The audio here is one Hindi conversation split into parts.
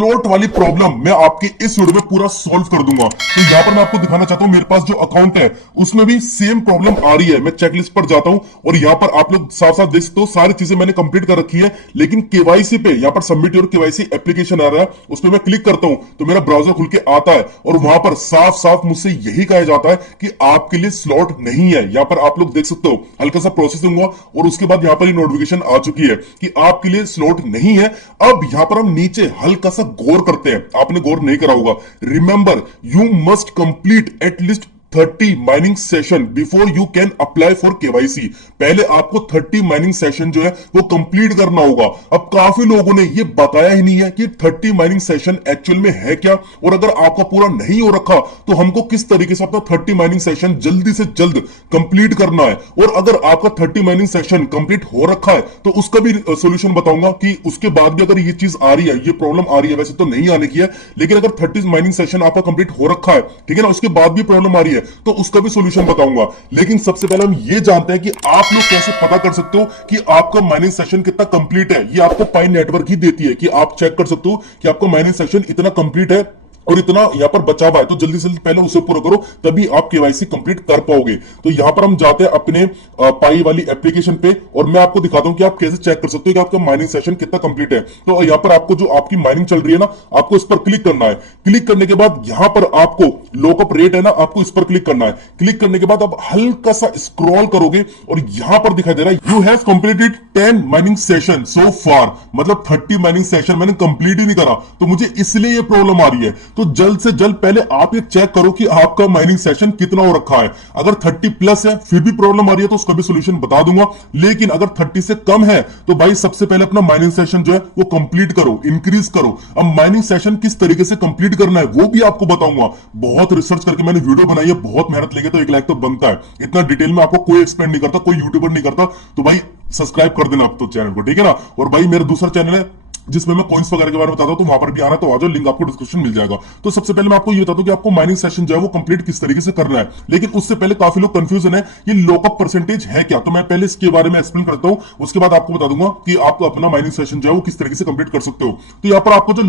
स्लॉट वाली प्रॉब्लम मैं आपके इस वीडियो में पूरा सॉल्व कर दूंगा। तो यहाँ पर मैं आपको दिखाना चाहता हूँ, मेरे पास जो अकाउंट है उसमें भी सेम प्रॉब्लम आ रही है। मैं चेकलिस्ट पर जाता हूँ और यहाँ पर आप लोग साफ साफ देख सकते हो, सारी चीजें मैंने कंप्लीट कर रखी है, लेकिन केवाईसी पे यहाँ पर सबमिट योर केवाईसी एप्लीकेशन आ रहा है, उस पर मैं क्लिक करता हूँ तो मेरा ब्राउजर खुल के आता है और वहां पर साफ साफ मुझसे यही कहा जाता है कि आपके लिए स्लॉट नहीं है। यहाँ पर आप लोग देख सकते हो हल्का सा प्रोसेसिंग हुआ और उसके बाद यहाँ पर नोटिफिकेशन आ चुकी है कि आपके लिए स्लॉट नहीं है। अब यहाँ पर हम नीचे हल्का सा गौर करते हैं, आपने गौर नहीं करा होगा। Remember you must complete at least 30 mining session before you can apply for KYC. पहले आपको 30 माइनिंग सेशन जो है वो कंप्लीट करना होगा। अब काफी लोगों ने ये बताया ही नहीं है कि 30 माइनिंग सेशन एक्चुअल में है क्या, और अगर आपका पूरा नहीं हो रखा तो हमको किस तरीके से अपना 30 माइनिंग सेशन जल्दी से जल्द कंप्लीट करना है। और अगर आपका 30 माइनिंग सेशन कंप्लीट हो रखा है तो उसका भी सोल्यूशन बताऊंगा कि उसके बाद भी अगर ये चीज आ रही है, ये प्रॉब्लम आ रही है, वैसे तो नहीं आने की है, लेकिन अगर 30 माइनिंग सेशन आपका कंप्लीट हो रखा है, ठीक है ना, उसके बाद भी प्रॉब्लम आ रही है तो उसका भी सॉल्यूशन बताऊंगा। लेकिन सबसे पहले हम ये जानते हैं कि आप लोग कैसे पता कर सकते हो कि आपका माइनिंग सेशन कितना कंप्लीट है। ये आपको पाई नेटवर्क ही देती है कि आप चेक कर सकते हो कि आपका माइनिंग सेशन इतना कंप्लीट है और इतना यहाँ पर बचा हुआ है, तो जल्दी से पहले उसे पूरा करो, तभी आप केवाईसी कंप्लीट कर पाओगे। तो यहाँ पर हम जाते हैं अपने पाई वाली एप्लीकेशन पे और मैं आपको दिखाता हूँ कि आप कैसे चेक कर सकते हो कि आपका माइनिंग सेशन कितना कंप्लीट है। तो यहाँ पर आपको जो आपकी माइनिंग चल रही है ना, आपको इस पर क्लिक करना है। क्लिक करने के बाद यहाँ पर आपको लॉकअप रेट है ना, आपको इस पर क्लिक करना है। क्लिक करने के बाद आप हल्का सा स्क्रॉल करोगे और यहाँ पर दिखाई दे रहा है you have completed 10 mining session so far, मतलब 30 माइनिंग सेशन मैंने कंप्लीट ही नहीं करा, तो मुझे इसलिए ये प्रॉब्लम आ रही है। तो जल्द से जल्द पहले आप ये चेक करो कि आपका माइनिंग सेशन कितना हो रखा है। अगर 30 प्लस है फिर भी प्रॉब्लम आ रही है तो उसका भी सॉल्यूशन बता दूंगा, लेकिन अगर 30 से कम है तो भाई सबसे पहले अपना माइनिंग सेशन जो है वो कंप्लीट करो, इंक्रीज करो। अब माइनिंग सेशन किस तरीके से कंप्लीट करना है वो भी आपको बताऊंगा। बहुत रिसर्च करके मैंने वीडियो बनाई है, बहुत मेहनत लगे तो 1 लाख तो बनता है। इतना डिटेल में आपको कोई एक्सप्लेन नहीं करता, कोई यूट्यूबर नहीं करता, तो भाई सब्सक्राइब कर देना आप तो चैनल को, ठीक है ना। और भाई मेरा दूसरा चैनल है जिसमें मैं कॉइंस वगैरह के बारे में बताता हूं, तो वहां पर भी आना, तो आ जाओ, लिंक आपको डिस्क्रिप्शन मिल जाएगा। तो सबसे पहले मैं आपको ये बताता हूं कि आपको माइनिंग सेशन जो है वो कंप्लीट किस तरीके से करना है। लेकिन उससे पहले काफी लोग कंफ्यूजन है, ये लॉकअप परसेंटेज है क्या, तो मैं पहले इसके बारे में एक्सप्लेन करता हूं, उसके बाद आपको बता दूंगा कि आप अपना माइनिंग सेशन जो है वो किस तरीके से कंप्लीट कर सकते हो। तो यहाँ पर आपको जो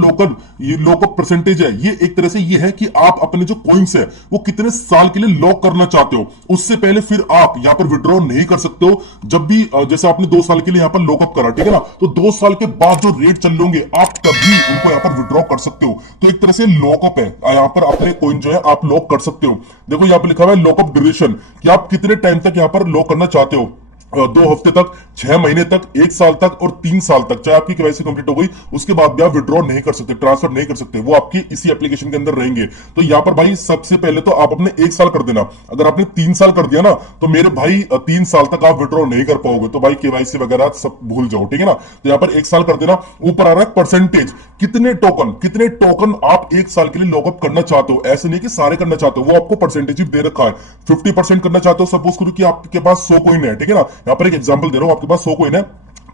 लॉकअप परसेंटेज है, ये एक तरह से ये है कि आप अपने जो कॉइन्स है वो कितने साल के लिए लॉक करना चाहते हो। उससे पहले फिर आप यहाँ पर विड्रॉ नहीं कर सकते हो। जब भी जैसे आपने 2 साल के लिए यहाँ पर लॉकअप करा, ठीक है ना, तो 2 साल के बाद जो रेट चल होंगे आप तभी उनको यहाँ पर विड्रॉ कर सकते हो। तो एक तरह से लॉकअप है, यहाँ पर अपने कॉइन जो है आप लॉक कर सकते हो। देखो यहाँ पर लिखा हुआ है लॉकअप ड्यूरेशन, कि आप कितने टाइम तक यहाँ पर लॉक करना चाहते हो। 2 हफ्ते तक, 6 महीने तक, 1 साल तक और 3 साल तक। चाहे आपकी केवाईसी कंप्लीट हो गई उसके बाद भी आप विड्रॉ नहीं कर सकते, ट्रांसफर नहीं कर सकते, वो आपकी इसी एप्लीकेशन के अंदर रहेंगे। तो यहाँ पर भाई सबसे पहले तो आप अपने 1 साल कर देना। अगर आपने 3 साल कर दिया ना तो मेरे भाई 3 साल तक आप विड्रॉ नहीं कर पाओगे, तो भाई केवाईसी वगैरह सब भूल जाओ, ठीक है ना। तो यहाँ पर 1 साल कर देना। ऊपर आ रहा है परसेंटेज, कितने टोकन आप 1 साल के लिए लॉकअप करना चाहते हो। ऐसे नहीं कि सारे करना चाहते हो, वो आपको परसेंटेज दे रखा है। 50% करना चाहते हो, सपोज करो कि आपके पास 100 कॉइन है, ठीक है ना, यहाँ पर एक एग्जांपल दे रहा हूं, आपके पास 100 कॉइन है,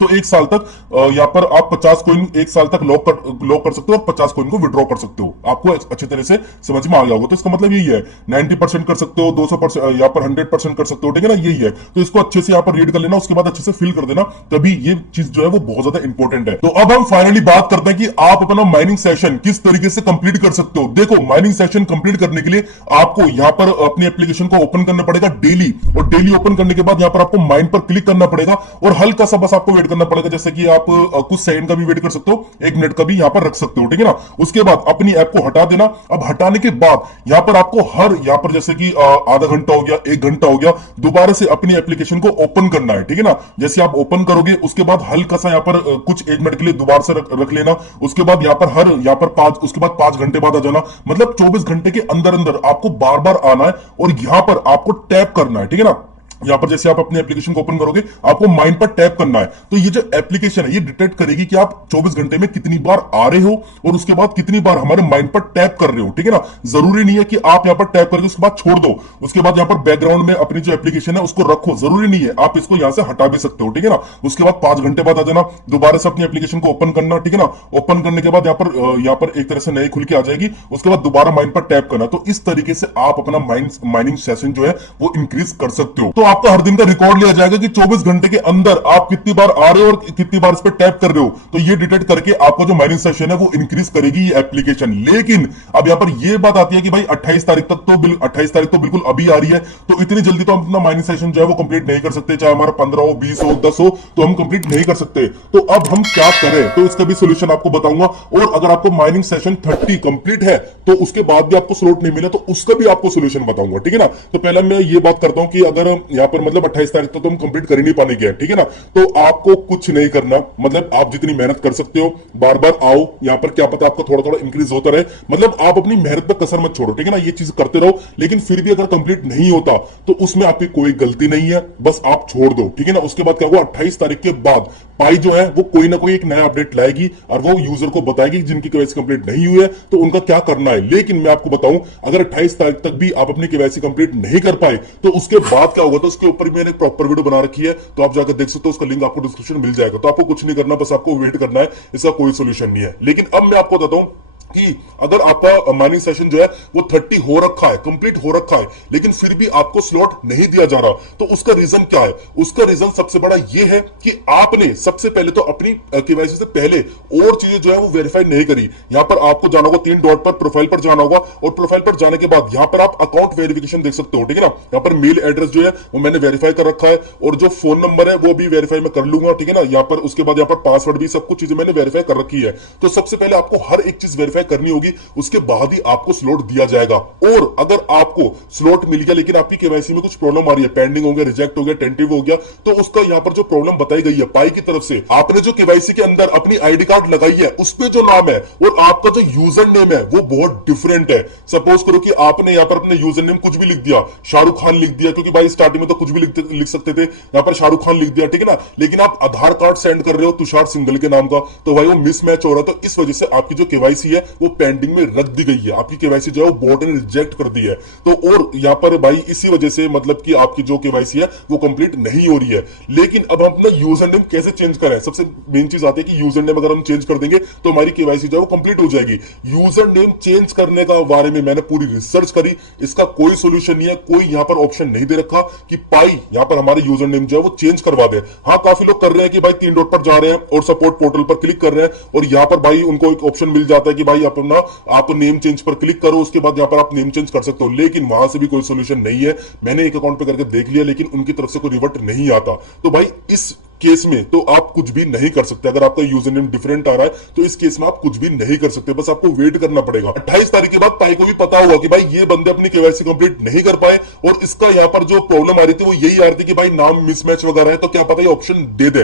तो 1 साल तक यहाँ पर आप 50 कॉइन 1 साल तक लॉक कर सकते हो और 50 कॉइन को विड्रॉ कर सकते हो। आपको अच्छी तरह से समझ में आ गया होगा। तो इसका मतलब यही है, 90% कर सकते हो, 200% यहाँ पर 100% कर सकते हो, ठीक है ना, यही है। तो इसको अच्छे से यहाँ पर रीड कर लेना, उसके बाद अच्छे से फिल कर देना, तभी ये चीज जो है वो बहुत ज्यादा इंपॉर्टेंट है। तो अब हम फाइनली बात करते हैं कि आप अपना माइनिंग सेशन किस तरीके से कंप्लीट कर सकते हो। देखो, माइनिंग सेशन कंप्लीट करने के लिए आपको यहाँ पर अपनी एप्लीकेशन को ओपन करना पड़ेगा डेली, और डेली ओपन करने के बाद यहाँ पर आपको माइन पर क्लिक करना पड़ेगा और हल्का सा बस आपको वेट करना पड़ेगा। जैसे कि आप कुछ सेकंड का भी वेट कर सकते हो, 1 मिनट का भी यहां पर रख सकते हो, ठीक है ना। उसके बाद अपनी ऐप को हटा देना। अब हटाने के बाद यहां पर आपको यहां पर जैसे कि आधा घंटा हो गया, 1 घंटा हो गया, दोबारा से अपनी एप्लीकेशन को ओपन करना है, ठीक है ना। जैसे आप ओपन करोगे उसके बाद हल्का सा यहां पर कुछ 1 मिनट के लिए दोबारा से रख लेना। उसके बाद यहां पर 5 घंटे बाद आ जाना, मतलब 24 घंटे के अंदर अंदर आपको बार बार आना है और यहां पर आपको टैप करना है, ठीक है ना। यहां पर जैसे आप अपनी एप्लीकेशन को ओपन करोगे आपको माइन पर टैप करना है, तो ये जो एप्लीकेशन है ये डिटेक्ट करेगी कि आप 24 घंटे में कितनी बार आ रहे हो और उसके बाद कितनी बार हमारे माइन पर टैप कर रहे हो, ठीक है ना। जरूरी नहीं है कि आप यहां पर टैप करके उसके बाद छोड़ दो, उसके बाद यहां पर बैकग्राउंड में अपनी जो एप्लीकेशन है उसको रखो, जरूरी नहीं है, आप इसको यहां से हटा भी सकते हो, ठीक है ना। उसके बाद 5 घंटे बाद आ जाना, दोबारा से अपनी एप्लीकेशन को ओपन करना, ठीक है ना। ओपन करने के बाद यहां पर एक तरह से नई खुल के आ जाएगी, उसके बाद दोबारा माइन पर टैप करना। तो इस तरीके से आप अपना माइनिंग सेशन जो है वो इंक्रीज कर सकते हो। तो आपका हर दिन का रिकॉर्ड लिया जाएगा कि 24 घंटे के अंदर आप कितनी बार आ रहे हो और कितनी बार इस पर टैप कर रहे हो, तो ये डिटेक्ट करके आपका जो माइनिंग सेशन है वो इंक्रीज करेगी ये एप्लीकेशन। लेकिन अब यहां पर ये बात आती है कि भाई 28 तारीख तक तो 28 तारीख तो बिल्कुल अभी आ रही है, तो इतनी जल्दी तो हम अपना माइनिंग सेशन जो है वो कंप्लीट नहीं कर सकते, चाहे हमारा 15 हो, 20 हो, 10 हो, तो हम कंप्लीट नहीं कर सकते। तो अब हम क्या करें, तो इसका भी सोल्यूशन आपको बताऊंगा। और अगर आपको माइनिंग सेशन 30 कंप्लीट है तो उसके बाद भी आपको स्लॉट नहीं मिला, तो उसका भी आपको सोल्यूशन बताऊंगा, ठीक है ना। तो पहले मैं ये बात करता हूं कि अगर यहां पर मतलब 28 तारीख तक तो हम कंप्लीट कर ही नहीं पाएंगे, ठीक है ना, तो आपको कुछ नहीं करना, मतलब आप जितनी मेहनत कर सकते हो बार बार आओ यहां पर, क्या पता आपको थोड़ा थोड़ा इंक्रीज होता रहे, मतलब आप अपनी मेहनत पर कसर मत छोड़ो, ठीक है ना, ये चीज करते रहो। लेकिन फिर भी अगर कंप्लीट नहीं होता तो उसमें आपकी कोई गलती नहीं है, बस आप छोड़ दो, ठीक है ना। उसके बाद क्या होगा, 28 तारीख के बाद पाई जो है वो कोई ना कोई एक नया अपडेट लाएगी और वो यूजर को बताएगी जिनकी केवाईसी कंप्लीट नहीं हुई है तो उनका क्या करना है। लेकिन मैं आपको बताऊं, अगर 28 तारीख तक भी आप अपनी केवाईसी कंप्लीट नहीं कर पाए तो उसके बाद क्या होगा, तो उसके ऊपर मैंने एक प्रॉपर वीडियो बना रखी है, तो आप जाकर देख सकते हो, उसका लिंक आपको डिस्क्रिप्शन मिल जाएगा। तो आपको कुछ नहीं करना, बस आपको वेट करना है, इसका कोई सोल्यूशन नहीं है। लेकिन अब मैं आपको बताता हूं कि अगर आपका माइनिंग सेशन जो है वो 30 हो रखा है, कंप्लीट हो रखा है, लेकिन फिर भी आपको स्लॉट नहीं दिया जा रहा, तो उसका रीजन क्या है। उसका रीजन सबसे बड़ा ये है कि आपने सबसे पहले तो अपनी केवाईसी से पहले और चीजें जो है वो वेरीफाई नहीं करी। यहां पर आपको जाना होगा 3 डॉट पर, प्रोफाइल पर जाना होगा, और प्रोफाइल पर जाने के बाद यहां पर आप अकाउंट वेरिफिकेशन देख सकते हो, ठीक है ना। यहां पर मेल एड्रेस जो है वो मैंने वेरीफाई कर रखा है, और जो फोन नंबर है वो भी वेरीफाई मैं कर लूंगा, ठीक है ना। यहां पर उसके बाद यहां पर पासवर्ड भी, सब कुछ चीजें मैंने वेरीफाई कर रखी है। तो सबसे पहले आपको हर एक चीज वेरीफाई करनी होगी, उसके बाद ही आपको स्लॉट दिया जाएगा। और अगर आपको स्लॉट मिल गया लेकिन आपकी केवाईसी में कुछ प्रॉब्लम आ रही है, पेंडिंग हो गया, रिजेक्ट हो गया, टेंटिव हो गया, तो उसका यहां पर जो प्रॉब्लम बताई गई है पाई की तरफ से, आपने जो केवाईसी के अंदर अपनी आईडी कार्ड लगाई है उस पे जो नाम है और आपका जो यूजर नेम है वो बहुत डिफरेंट है। सपोज करो कि आपने यहां पर अपने यूजर नेम कुछ भी लिख दिया, शाहरुख खान लिख दिया, क्योंकि भाई स्टार्टिंग में तो कुछ भी लिख सकते थे, यहां पर शाहरुख खान लिख दिया, ठीक है ना। लेकिन आप आधार कार्ड सेंड कर रहे हो तुषार सिंघल के नाम का, तो भाई वो मिसमैच हो रहा है। तो इस वजह से आपकी जो केवाईसी है वो पेंडिंग में रख दी गई है, आपकी केवाईसी जो है वो बोर्ड ने रिजेक्ट कर दी है। तो और यहां पर भाई इसी वजह से मतलब कि आपकी जो केवाईसी है वो कंप्लीट नहीं हो रही है। लेकिन अब हम अपना यूजर नेम कैसे चेंज करें, सबसे मेन चीज आती है कि यूजर नेम अगर हम चेंज कर देंगे तो हमारी केवाईसी जो है वो कंप्लीट हो जाएगी। यूजर नेम चेंज करने का बारे में मैंने पूरी रिसर्च करी, इसका कोई सोल्यूशन नहीं है, कोई यहां पर ऑप्शन नहीं दे रखा कि पाई यहां पर हमारे यूजर नेम जो है वो चेंज करवा दे। हाँ, काफी लोग कर रहे हैं कि भाई 3 डॉट पर जा रहे हैं और सपोर्ट पोर्टल पर क्लिक कर रहे हैं, और यहां पर भाई उनको एक ऑप्शन मिल जाता है कि भाई अपना आप नेम चेंज पर क्लिक करो, उसके बाद यहां पर आप नेम चेंज कर सकते हो। लेकिन वहां से भी कोई सोल्यूशन नहीं है। मैंने एक अकाउंट पे करके देख लिया लेकिन उनकी तरफ से कोई रिवर्ट नहीं आता। तो भाई इस केस में तो आप कुछ भी नहीं कर सकते। अगर आपका यूजर नेम डिफरेंट आ रहा है तो इस केस में आप कुछ भी नहीं कर सकते, बस आपको वेट करना पड़ेगा। 28 तारीख के बाद पाई को भी पता होगा कि भाई ये बंदे अपनी केवाईसी कंप्लीट नहीं कर पाए, और इसका यहां पर जो प्रॉब्लम आ रही थी वो यही आ रही थी कि भाई नाम मिसमैच वगैरह है, तो क्या पता ये ऑप्शन दे दे,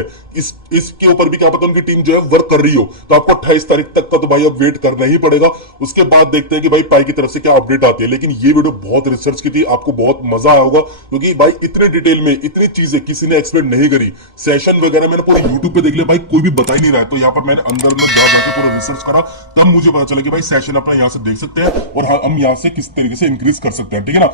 इसके ऊपर भी क्या पता उनकी टीम जो है वर्क कर रही हो। तो आपको 28 तारीख तक का तो भाई अब वेट करना ही पड़ेगा। उसके बाद देखते हैं कि भाई पाई की तरफ से क्या अपडेट आती है। लेकिन ये वीडियो बहुत रिसर्च की थी, आपको बहुत मजा आया होगा, क्योंकि भाई इतने डिटेल में इतनी चीजें किसी ने एक्सप्लेन नहीं करी। सेशन वगैरह मैंने पूरी यूट्यूब पे देख लिया, भाई कोई भी बता ही नहीं रहा है। तो यहाँ पर मैंने अंदर में जा जाकर पूरा रिसर्च करा, तब मुझे पता चला कि भाई सेशन अपना यहाँ से देख सकते हैं और हम यहाँ से किस तरीके से इंक्रीज कर सकते हैं, ठीक है ना।